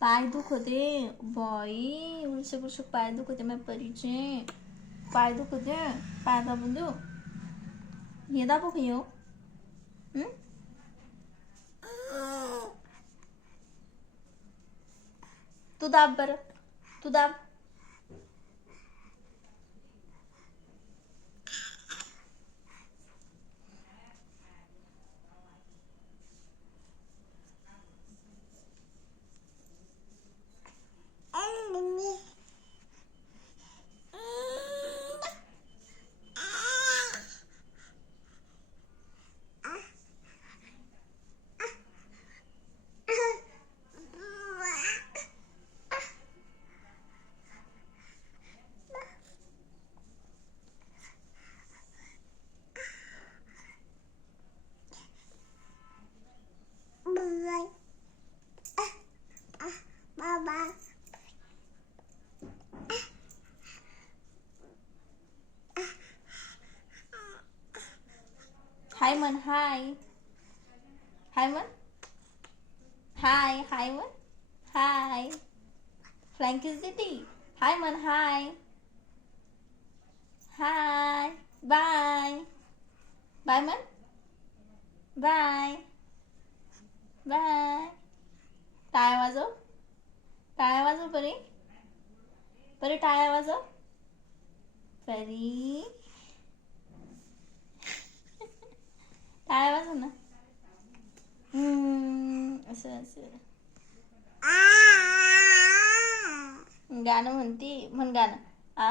पाय दुखते बाई, उलशक उलशक पाय दुखते माझ्या परीचे. पाय दुखते. पाय दाबून देऊ? हे दाबू का येऊ? तू दाब बरं, तू दाब. हाय म्हण, हाय. हाय म्हण. हाय हाय म्हण. हाय. फ्लाइंग किस देती. हाय म्हण, हाय. हाय. बाय. बाय म्हण. बाय. बाय. टाळ्या वाजव. टाळ्या वाजव परी. परी टाळ्या वाजव. परी टाळ्या वाजव ना. असं असं गाणं म्हणती, म्हण गाणं. आ